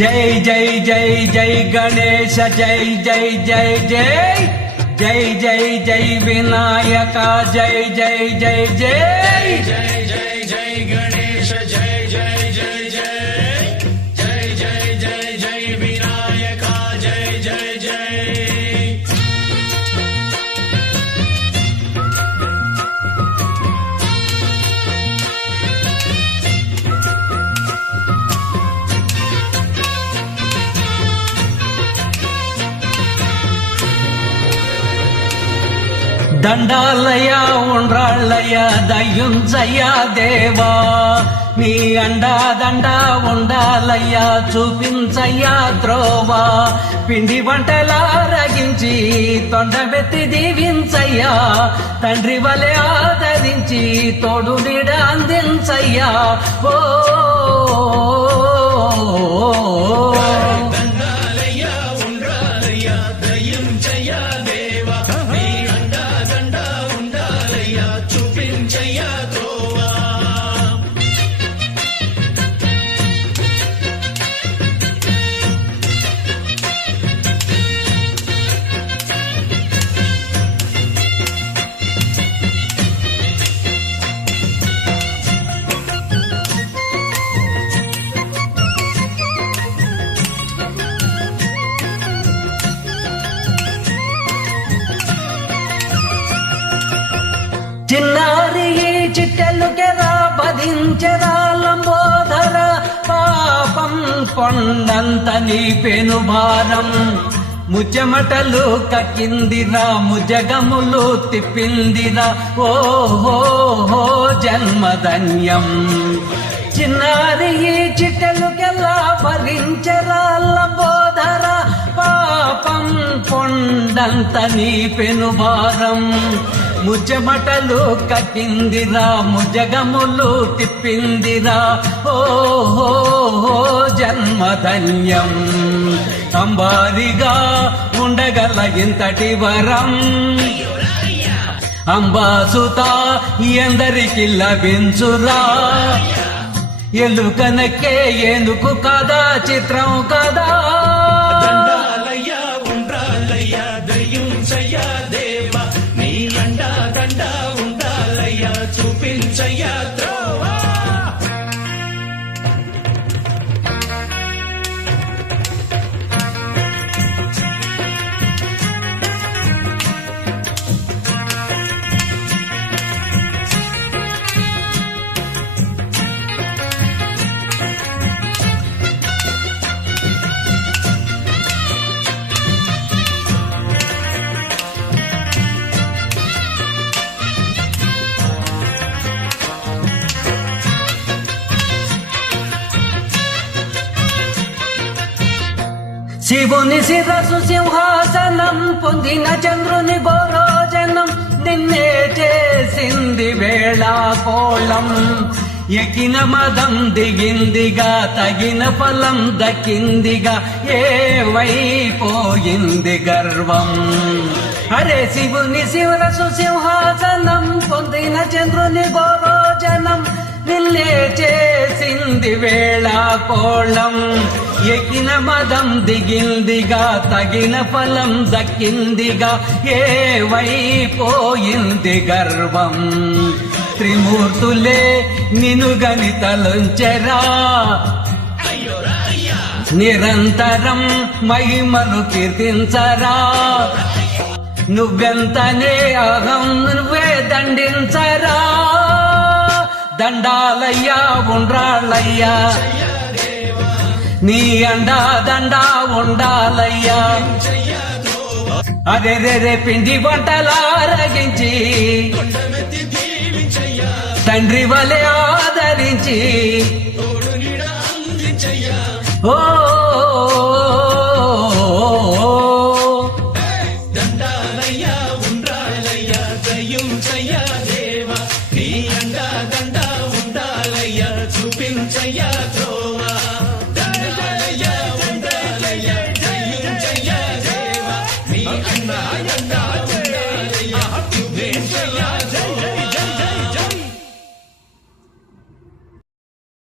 జై జై జై జై గణేశ జై జై జై జై. జై జై జై వినాయక జై జై జై జై. జై జై జై గణేశ. దండాలయ ఉండ్రాళ్ళయ దయ్యుంచయ్యా దేవా. నీ అండా దండా ఉండాలయ్యా చూపించయ్యా ద్రోవా పిండి వంటలా రగించి తొండబెత్తి దీవించయ్యా. తండ్రి వలె ఆదరించి తోడు నీడ అందించయ్యా. ఓ చిన్నారి చిట్టెలుకెరా బధించరా పాపం కొండంత నీ పెను భారం. ముచ్చమటలు కక్కిందిరా ముజగములు తిప్పిందిరా. ఓహో జన్మధన్యం. చిన్నారి ఈ చిట్టెలుకెల్లా భరించరా పాపం కొండంత నీ పెను ముజమటలు ముచ్చమటలు కట్టిందిరా ముజగములు తిప్పిందిరా. ఓహో జన్మధన్యం. అంబారిగా ఉండగల ఇంతటి వరం. అంబాసుత ఎందరికి లభించురా. ఎలుకనకే ఎందుకు కదా చిత్రం కదా. శివుని శిరసు సింహాసనం పొందిన చంద్రుని భోజనం నిన్నే చేసింది వేళా కోళం ఎకిన మదం దిగిందిగా తగిన ఫలం దక్కిందిగా ఏవైపోయింది గర్వం? అరే శివుని శివరసు సింహాసనం పొందిన చంద్రుని భోజనం నిన్నే చేసింది వేళా కోళం ఎకిన మదం దిగిందిగా తగిన ఫలం దక్కిందిగా ఏవైపోయింది గర్వం? త్రిమూర్తులే నిను గణితలుంచెరా. నిరంతరం మహిమను కీర్తించరా. నువ్వెంతనే అహం నువ్వే దండించరా. దండాలయ్యా ఉండ్రాళ్ళయ్యా. నీ అండా దండా ఉండాలయ్యా. అదే రే పిండి వంటలారగించి తండ్రి వలె ఆదరించి తోడు నీడ ఓ దండాలయ్య ఉండాలయ్య దయ్యం చెయ్యా దేవా. నీ అండా